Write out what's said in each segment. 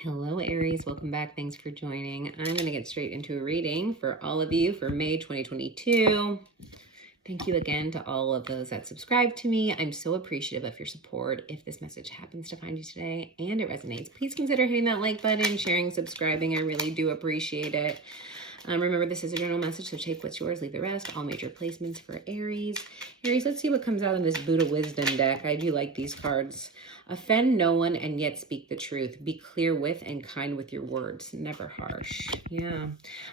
Hello, Aries. Welcome back. Thanks for joining. I'm going to get straight into a reading for all of you for May 2022. Thank you again to all of those that subscribe to me. I'm so appreciative of your support. If this message happens to find you today and it resonates, please consider hitting that like button, sharing, subscribing. I really do appreciate it. Remember, this is a general message, so take what's yours, leave the rest. All major placements for Aries. Aries, let's see what comes out in this Buddha Wisdom deck. I do like these cards. Offend no one and yet speak the truth. Be clear with and kind with your words, never harsh. Yeah.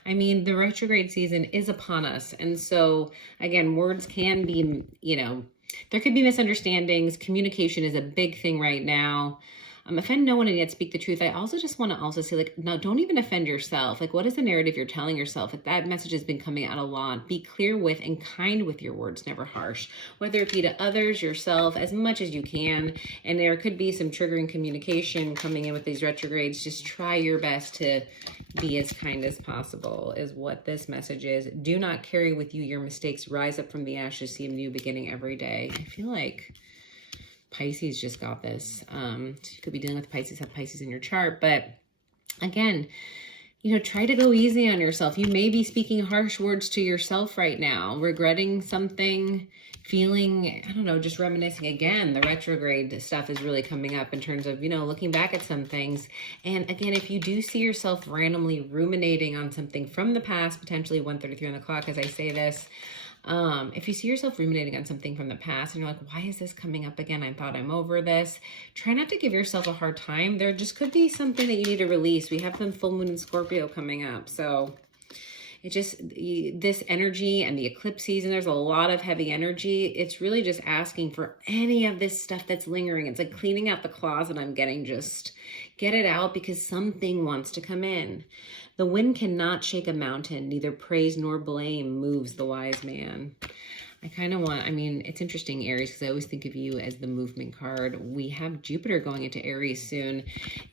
I mean, the retrograde season is upon us. And so, again, words can be, there could be misunderstandings. Communication is a big thing right now. Offend no one and yet speak the truth. I also just want to say, no, don't even offend yourself. What is the narrative you're telling yourself? If that message has been coming out a lot, be clear with and kind with your words, never harsh. Whether it be to others, yourself, as much as you can. And there could be some triggering communication coming in with these retrogrades. Just try your best to be as kind as possible is what this message is. Do not carry with you your mistakes. Rise up from the ashes, see a new beginning every day. I feel like Pisces just got this. You could be dealing with Pisces, have Pisces in your chart. But again, try to go easy on yourself. You may be speaking harsh words to yourself right now, regretting something, feeling, just reminiscing again. The retrograde stuff is really coming up in terms of, looking back at some things. And again, if you do see yourself randomly ruminating on something from the past, potentially 1:33 on the clock as I say this, if you see yourself ruminating on something from the past and you're like, why is this coming up again? I thought I'm over this. Try not to give yourself a hard time. There just could be something that you need to release. We have the full moon in Scorpio coming up. So this energy and the eclipse season, there's a lot of heavy energy. It's really just asking for any of this stuff that's lingering. It's like cleaning out the closet I'm getting. Just get it out because something wants to come in. The wind cannot shake a mountain. Neither praise nor blame moves the wise man. It's interesting, Aries, because I always think of you as the movement card. We have Jupiter going into Aries soon.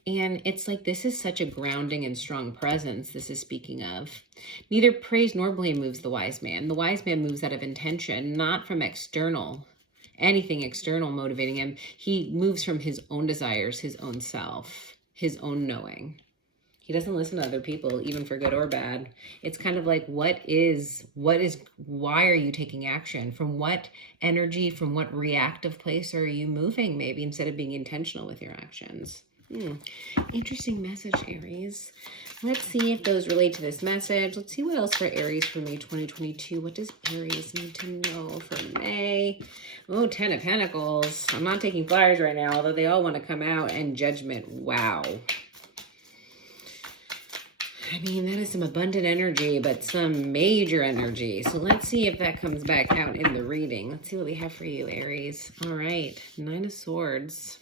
And it's like, this is such a grounding and strong presence this is speaking of. Neither praise nor blame moves the wise man. The wise man moves out of intention, not from anything external motivating him. He moves from his own desires, his own self, his own knowing. He doesn't listen to other people, even for good or bad. It's kind of like, why are you taking action? From what energy, from what reactive place are you moving, maybe, instead of being intentional with your actions? Interesting message, Aries. Let's see if those relate to this message. Let's see what else for Aries for May 2022. What does Aries need to know for May? Oh, 10 of Pentacles. I'm not taking flyers right now, although they all want to come out. And Judgment. Wow. That is some abundant energy, but some major energy. So let's see if that comes back out in the reading. Let's see what we have for you, Aries. All right, 9 of Swords.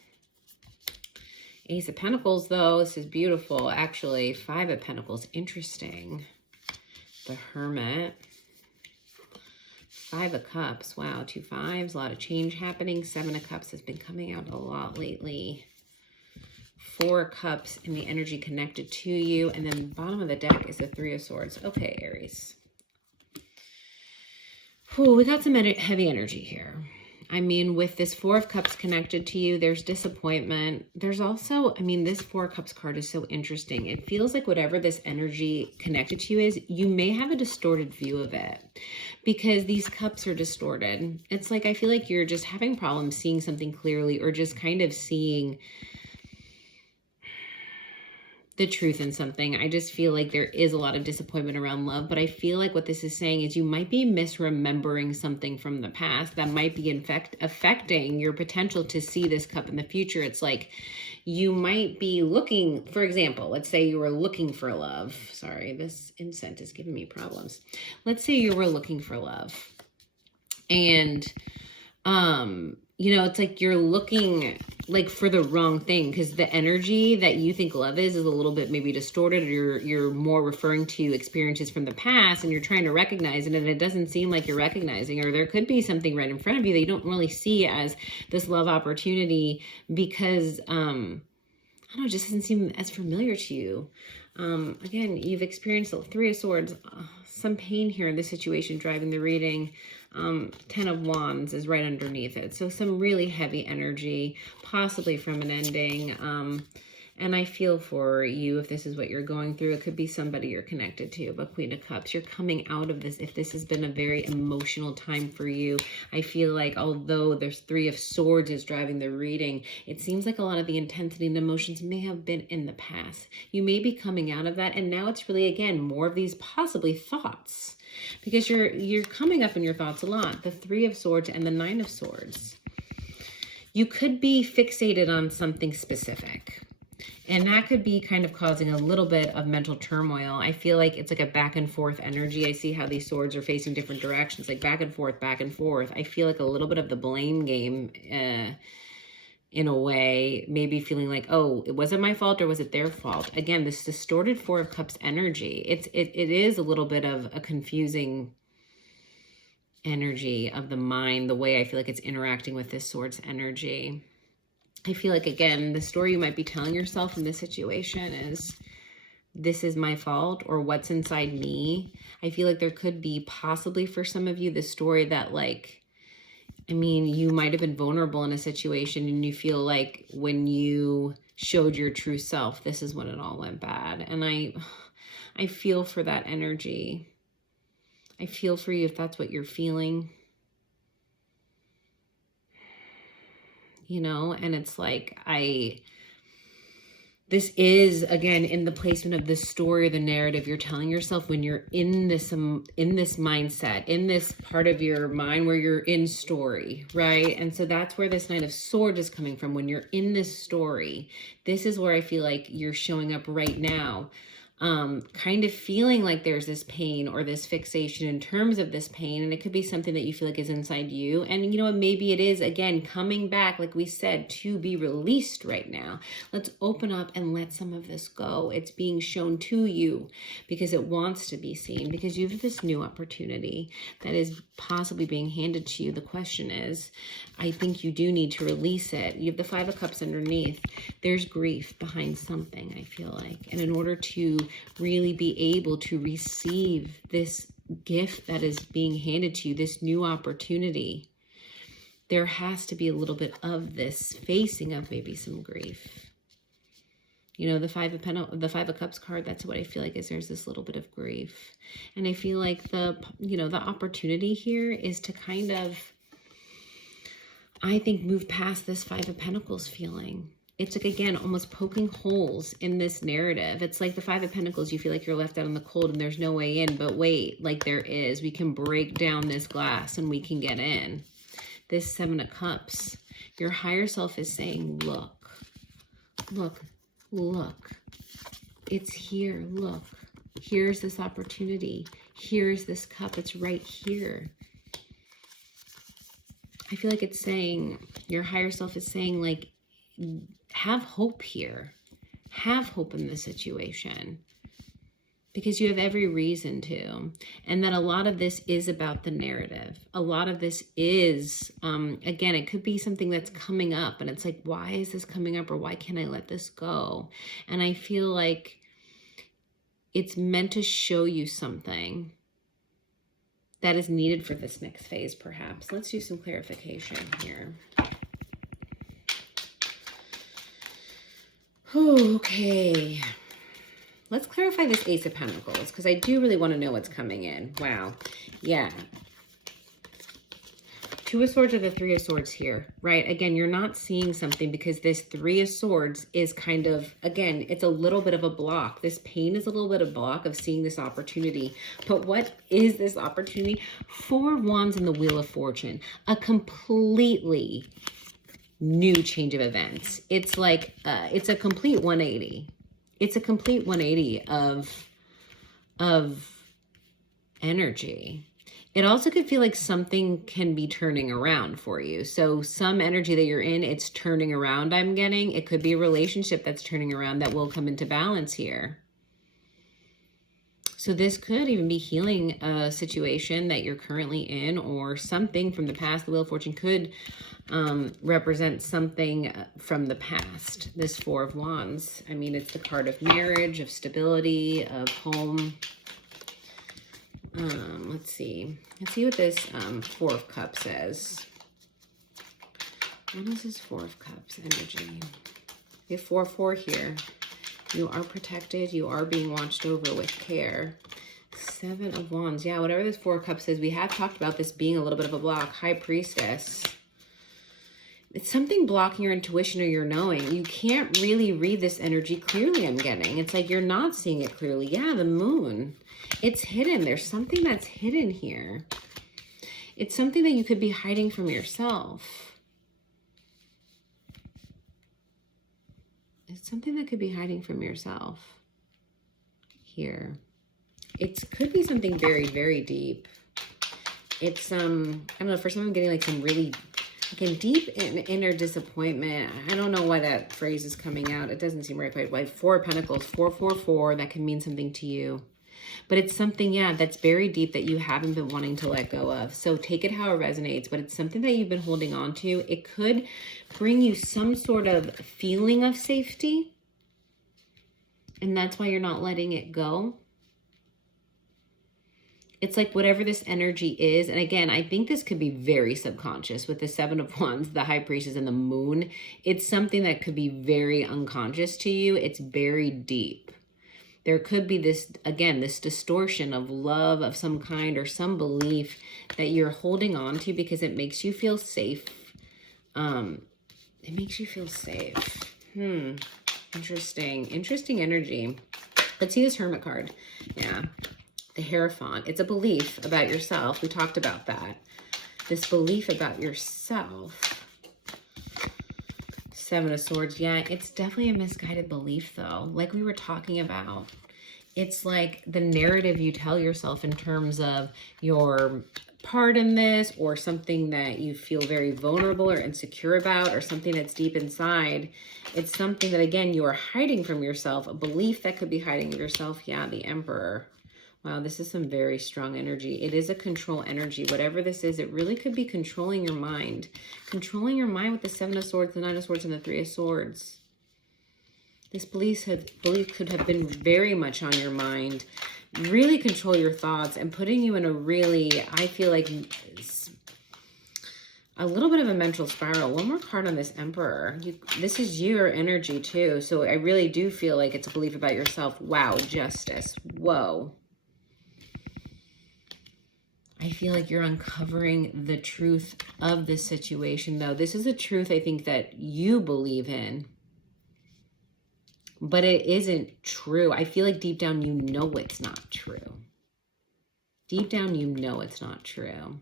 Ace of Pentacles, though. This is beautiful, actually. 5 of Pentacles. Interesting. The Hermit. 5 of Cups. Wow, 2 5s. A lot of change happening. 7 of Cups has been coming out a lot lately. 4 Cups and the energy connected to you. And then the bottom of the deck is the 3 of Swords. Okay, Aries. We got some heavy energy here. With this 4 of Cups connected to you, there's disappointment. There's also, this 4 of Cups card is so interesting. It feels like whatever this energy connected to you is, you may have a distorted view of it because these cups are distorted. It's like, I feel like you're just having problems seeing something clearly, or just kind of seeing the truth in something. I just feel like there is a lot of disappointment around love, but I feel like what this is saying is you might be misremembering something from the past that might be affecting your potential to see this cup in the future. It's like you might be looking, for example, let's say you were looking for love. Sorry, this incense is giving me problems. Let's say you were looking for love and, it's like you're looking for the wrong thing, because the energy that you think love is a little bit maybe distorted, or you're more referring to experiences from the past and you're trying to recognize it, and it doesn't seem like you're recognizing, or there could be something right in front of you that you don't really see as this love opportunity because, it just doesn't seem as familiar to you. Again, you've experienced the 3 of Swords, some pain here in this situation driving the reading. 10 of Wands is right underneath it. So some really heavy energy, possibly from an ending. And I feel for you if this is what you're going through. It could be somebody you're connected to, but Queen of Cups, you're coming out of this. If this has been a very emotional time for you, I feel like although there's Three of Swords is driving the reading, it seems like a lot of the intensity and emotions may have been in the past. You may be coming out of that, and now it's really, again, more of these possibly thoughts, because you're coming up in your thoughts a lot. The Three of Swords and the Nine of Swords. You could be fixated on something specific. And that could be kind of causing a little bit of mental turmoil. I feel like it's like a back and forth energy. I see how these swords are facing different directions, like back and forth, back and forth. I feel like a little bit of the blame game in a way, maybe feeling like, oh, was it my fault or was it their fault? Again, this distorted Four of Cups energy. It is a little bit of a confusing energy of the mind, the way I feel like it's interacting with this Swords energy. I feel like, again, the story you might be telling yourself in this situation is, this is my fault, or what's inside me. I feel like there could be possibly for some of you the story that, like, I mean, you might have been vulnerable in a situation and you feel like when you showed your true self, this is when it all went bad. And I feel for that energy. I feel for you if that's what you're feeling. You know, and it's like, this is, again, in the placement of this story, the narrative you're telling yourself when you're in this mindset, in this part of your mind where you're in story, right? And so that's where this Knight of Swords is coming from. When you're in this story, this is where I feel like you're showing up right now. Kind of feeling like there's this pain or this fixation in terms of this pain, and it could be something that you feel like is inside you, and you know, maybe it is, again, coming back, like we said, to be released right now. Let's open up and let some of this go. It's being shown to you because it wants to be seen, because you have this new opportunity that is possibly being handed to you. The question is, I think you do need to release it. You have the Five of Cups underneath. There's grief behind something, I feel like, and in order to really be able to receive this gift that is being handed to you, this new opportunity, there has to be a little bit of this facing of maybe some grief. You know, the Five of Cups card, that's what I feel like is there's this little bit of grief. And I feel like the opportunity here is to kind of, I think, move past this Five of Pentacles feeling. It's like, again, almost poking holes in this narrative. It's like the Five of Pentacles, you feel like you're left out in the cold and there's no way in, but wait, like there is. We can break down this glass and we can get in. This Seven of Cups, your higher self is saying, look, look, look. It's here, look. Here's this opportunity. Here's this cup. It's right here. I feel like it's saying, your higher self is saying, like, have hope here. Have hope in this situation, because you have every reason to. And that a lot of this is about the narrative. A lot of this is, again, it could be something that's coming up and it's like, why is this coming up, or why can't I let this go? And I feel like it's meant to show you something that is needed for this next phase, perhaps. Let's do some clarification here. Okay, let's clarify this Ace of Pentacles, because I do really want to know what's coming in. Wow, yeah. Two of Swords or the Three of Swords here, right? Again, you're not seeing something because this Three of Swords is kind of, again, it's a little bit of a block. This pain is a little bit of a block of seeing this opportunity. But what is this opportunity? Four of Wands and the Wheel of Fortune. A completely new change of events. It's like, it's a complete 180. It's a complete 180 of energy. It also could feel like something can be turning around for you. So some energy that you're in, it's turning around, I'm getting. It could be a relationship that's turning around that will come into balance here. So this could even be healing a situation that you're currently in, or something from the past. The Wheel of Fortune could represent something from the past. This Four of Wands, I mean, it's the card of marriage, of stability, of home. Let's see what this Four of Cups says. What is this Four of Cups energy? We have 4-4 here. You are protected. You are being watched over with care. 7 of Wands. Yeah, whatever this 4 of Cups is, we have talked about this being a little bit of a block. High Priestess. It's something blocking your intuition or your knowing. You can't really read this energy clearly, I'm getting. It's like you're not seeing it clearly. Yeah, the Moon. It's hidden. There's something that's hidden here. It's something that you could be hiding from yourself. It's something that could be hiding from yourself here. It could be something very, very deep. It's, I don't know, for some I'm getting like some really, again, deep inner disappointment. I don't know why that phrase is coming out. It doesn't seem right, but like 4 of Pentacles, 444, that can mean something to you. But it's something, yeah, that's very deep that you haven't been wanting to let go of. So take it how it resonates, but it's something that you've been holding on to. It could bring you some sort of feeling of safety, and that's why you're not letting it go. It's like whatever this energy is, and again, I think this could be very subconscious with the 7 of Wands, the High Priestess, and the Moon. It's something that could be very unconscious to you. It's very deep. There could be this, again, this distortion of love of some kind or some belief that you're holding on to because it makes you feel safe. It makes you feel safe. Interesting. Interesting energy. Let's see this Hermit card. Yeah. The Hierophant. It's a belief about yourself. We talked about that. This belief about yourself. 7 of Swords. Yeah, it's definitely a misguided belief, though. Like we were talking about. It's like the narrative you tell yourself in terms of your part in this, or something that you feel very vulnerable or insecure about, or something that's deep inside. It's something that, again, you are hiding from yourself. A belief that could be hiding yourself. Yeah, the Emperor. Wow, this is some very strong energy. It is a control energy. Whatever this is, it really could be controlling your mind. Controlling your mind with the 7 of Swords, the 9 of Swords, and the 3 of Swords. This belief could have been very much on your mind. Really control your thoughts and putting you in a really, I feel like, a little bit of a mental spiral. One more card on this Emperor. This is your energy too. So I really do feel like it's a belief about yourself. Wow, Justice. Whoa. I feel like you're uncovering the truth of this situation, though. This is a truth I think that you believe in, but it isn't true. I feel like deep down you know it's not true. Deep down you know it's not true.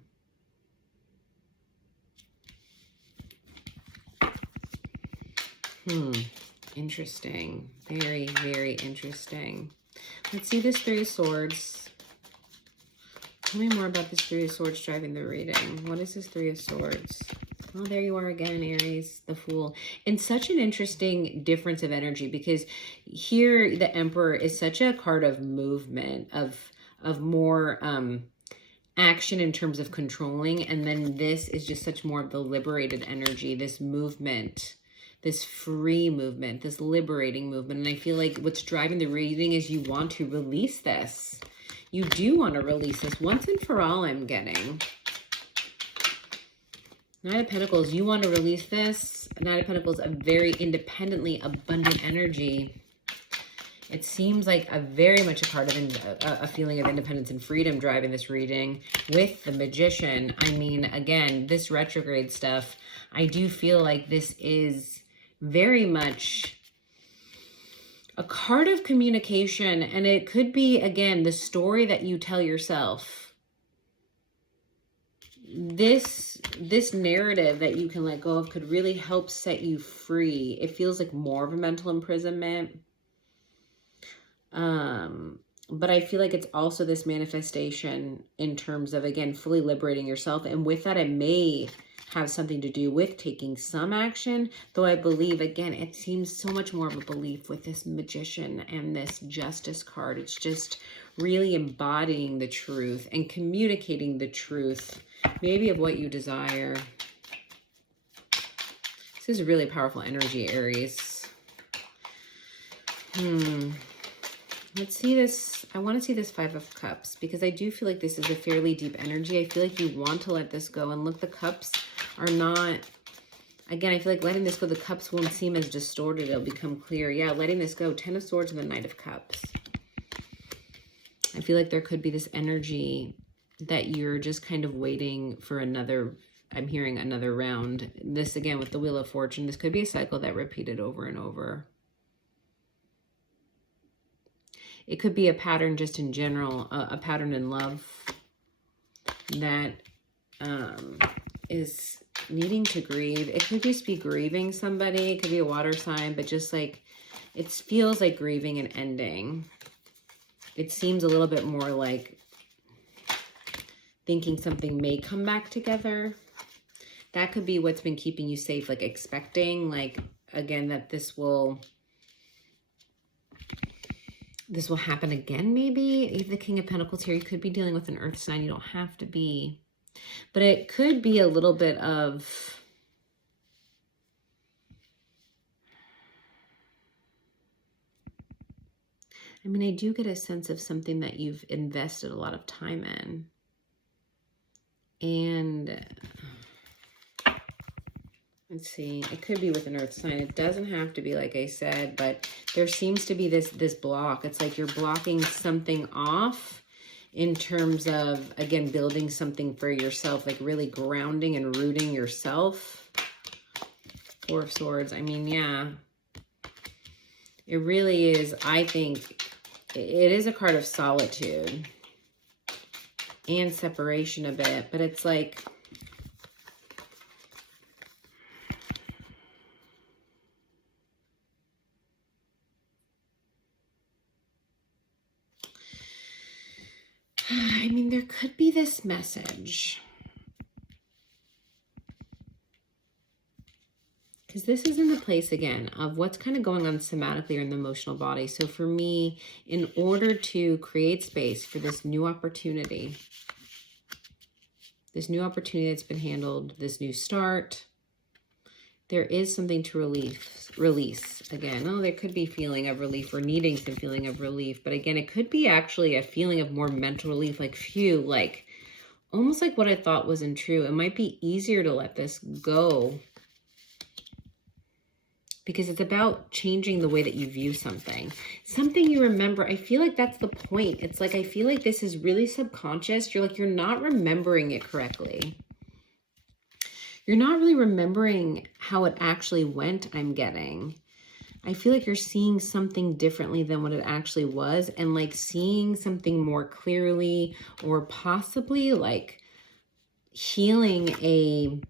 Interesting. Very, very interesting. Let's see this 3 of Swords. Tell me more about this 3 of Swords driving the reading. What is this 3 of Swords? Oh, there you are again, Aries, the Fool. And such an interesting difference of energy, because here the Emperor is such a card of movement, of more action in terms of controlling. And then this is just such more of the liberated energy, this movement, this free movement, this liberating movement. And I feel like what's driving the reading is you want to release this. You do want to release this once and for all, I'm getting. 9 of Pentacles, you want to release this. 9 of Pentacles, a very independently abundant energy. It seems like a very much a part of a feeling of independence and freedom driving this reading. With the Magician, I mean, again, this retrograde stuff, I do feel like this is very much a card of communication, and it could be, again, the story that you tell yourself. This narrative that you can let go of could really help set you free. It feels like more of a mental imprisonment. But I feel like it's also this manifestation in terms of, again, fully liberating yourself. And with that, it may have something to do with taking some action, though I believe, again, it seems so much more of a belief with this Magician and this Justice card. It's just really embodying the truth and communicating the truth, maybe of what you desire. This is really powerful energy, Aries. Let's see this. I want to see this 5 of Cups, because I do feel like this is a fairly deep energy. I feel like you want to let this go. And look, the cups are not Again, I feel like letting this go, the cups won't seem as distorted. It'll become clear. Yeah, letting this go. 10 of Swords and the Knight of Cups. I feel like there could be this energy that you're just kind of waiting for another, I'm hearing another round. This, again, with the Wheel of Fortune, this could be a cycle that repeated over and over. It could be a pattern just in general, a pattern in love that is needing to grieve. It could just be grieving somebody. It could be a water sign, but just like, it feels like grieving and ending. It seems a little bit more like thinking something may come back together. That could be what's been keeping you safe, like expecting, like, again, that this will happen again, maybe. The King of Pentacles here, you could be dealing with an earth sign. You don't have to be. But it could be a little bit of, I mean, I do get a sense of something that you've invested a lot of time in. And let's see, it could be with an earth sign. It doesn't have to be, like I said, but there seems to be this block. It's like you're blocking something off in terms of, again, building something for yourself, like really grounding and rooting yourself. Four of Swords. I mean, yeah, it really is. I think it is a card of solitude and separation a bit, but it's like, I mean, there could be this message, because this is in the place, again, of what's kind of going on somatically or in the emotional body. So for me, in order to create space for this new opportunity that's been handled, this new start, there is something to release. Again, oh, there could be feeling of relief or needing some feeling of relief. But again, it could be actually a feeling of more mental relief, like, phew, like almost like what I thought wasn't true. It might be easier to let this go, because it's about changing the way that you view something. Something you remember. I feel like that's the point. It's like, I feel like this is really subconscious. You're like, you're not remembering it correctly. You're not really remembering how it actually went, I'm getting. I feel like you're seeing something differently than what it actually was, and like seeing something more clearly, or possibly like healing a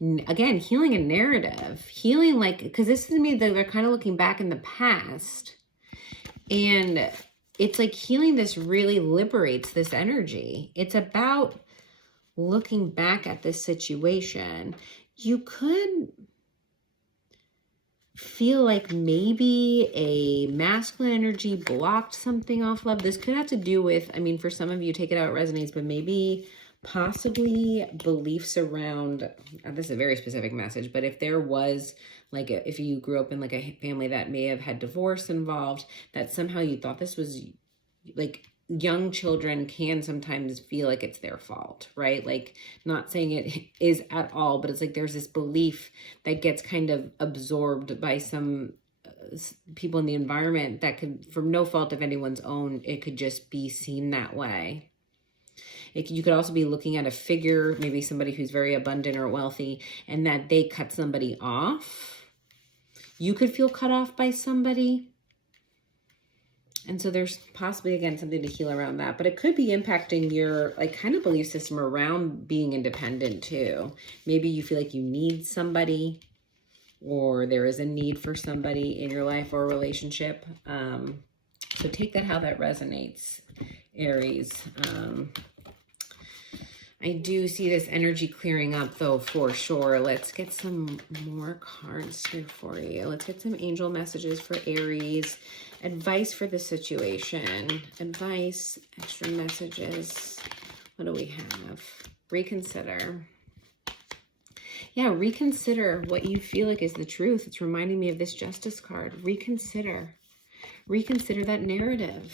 narrative, healing, like, because this is me, they're kind of looking back in the past, and it's like healing this really liberates this energy. It's about looking back at this situation. You could feel like maybe a masculine energy blocked something off love. This could have to do with, I mean, for some of you, take it out, it resonates, but maybe possibly beliefs around, this is a very specific message, but if there was, like, if you grew up in like a family that may have had divorce involved, that somehow you thought this was, like, young children can sometimes feel like it's their fault, right? Like, not saying it is at all, but it's like there's this belief that gets kind of absorbed by some people in the environment that could, from no fault of anyone's own, it could just be seen that way. You could also be looking at a figure, maybe somebody who's very abundant or wealthy, and that they cut somebody off. You could feel cut off by somebody. And so there's possibly, again, something to heal around that. But it could be impacting your, like, kind of belief system around being independent too. Maybe you feel like you need somebody, or there is a need for somebody in your life or a relationship. So take that how that resonates, Aries. I do see this energy clearing up, though, for sure. Let's get some more cards here for you. Let's get some angel messages for Aries. Advice for the situation. Advice, extra messages. What do we have? Reconsider. Yeah, reconsider what you feel like is the truth. It's reminding me of this Justice card. Reconsider. Reconsider that narrative.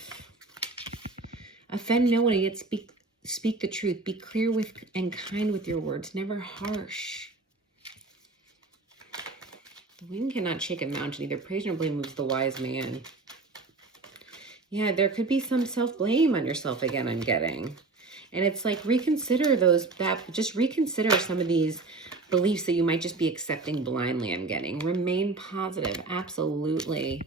Offend no one, yet speak the truth. Be clear with and kind with your words, never harsh. The wind cannot shake a mountain. Either praise nor blame moves the wise man. Yeah, there could be some self-blame on yourself again, I'm getting. And it's like reconsider just reconsider some of these beliefs that you might just be accepting blindly, I'm getting. Remain positive, absolutely.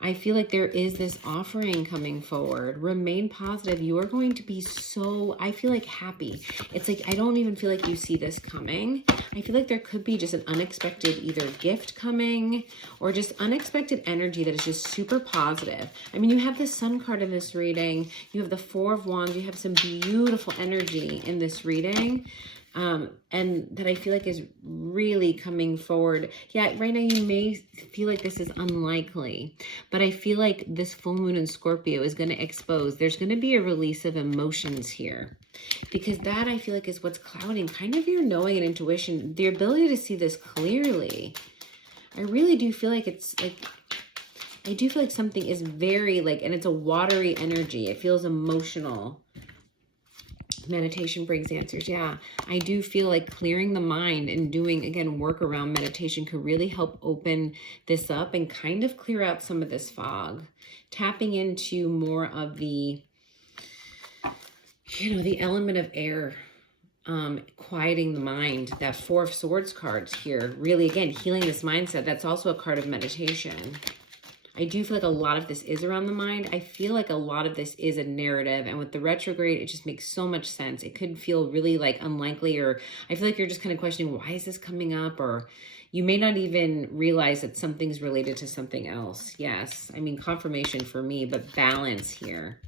I feel like there is this offering coming forward. Remain positive. You are going to be so, I feel like, happy. It's like, I don't even feel like you see this coming. I feel like there could be just an unexpected either gift coming or just unexpected energy that is just super positive. I mean, you have the Sun card in this reading. You have the Four of Wands. You have some beautiful energy in this reading. And that I feel like is really coming forward. Yeah, right now you may feel like this is unlikely, but I feel like this full moon in Scorpio is going to expose, there's going to be a release of emotions here, because that I feel like is what's clouding kind of your knowing and intuition, the ability to see this clearly. I really do feel like it's like, I do feel like something is very like, and it's a watery energy. It feels emotional. Meditation brings answers. Yeah, I do feel like clearing the mind and doing, again, work around meditation could really help open this up and kind of clear out some of this fog. Tapping into more of the, you know, the element of air, quieting the mind. That Four of Swords cards here, really, again, healing this mindset. That's also a card of meditation. I do feel like a lot of this is around the mind. I feel like a lot of this is a narrative. And with the retrograde, it just makes so much sense. It could feel really like unlikely, or I feel like you're just kind of questioning, why is this coming up? Or you may not even realize that something's related to something else. Yes, I mean, confirmation for me, but balance here.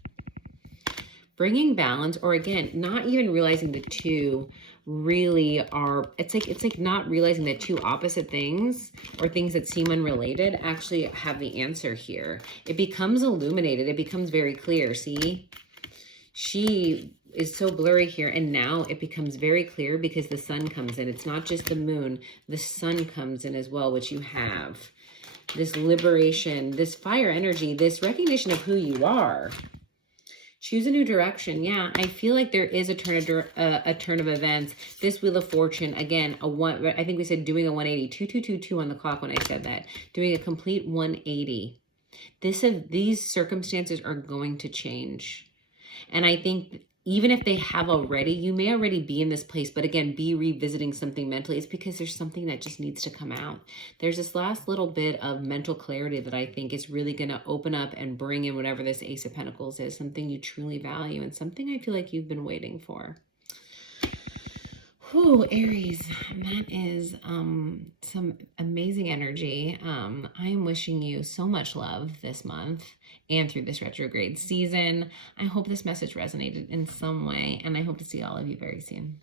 Bringing balance, or again, not even realizing the two really are, it's like not realizing that two opposite things or things that seem unrelated actually have the answer here. It becomes illuminated. It becomes very clear. See, she is so blurry here, and now it becomes very clear because the sun comes in. It's not just the moon, the sun comes in as well, which you have this liberation, this fire energy, this recognition of who you are. Choose a new direction. Yeah, I feel like there is a turn of events. This Wheel of Fortune, again, I think we said doing a 180, 2222 on the clock when I said that. Doing a complete 180. These circumstances are going to change. And I think even if they have already, you may already be in this place, but again, be revisiting something mentally. It's because there's something that just needs to come out. There's this last little bit of mental clarity that I think is really going to open up and bring in whatever this Ace of Pentacles is, something you truly value and something I feel like you've been waiting for. Whew, Aries, that is some amazing energy. I am wishing you so much love this month and through this retrograde season. I hope this message resonated in some way, and I hope to see all of you very soon.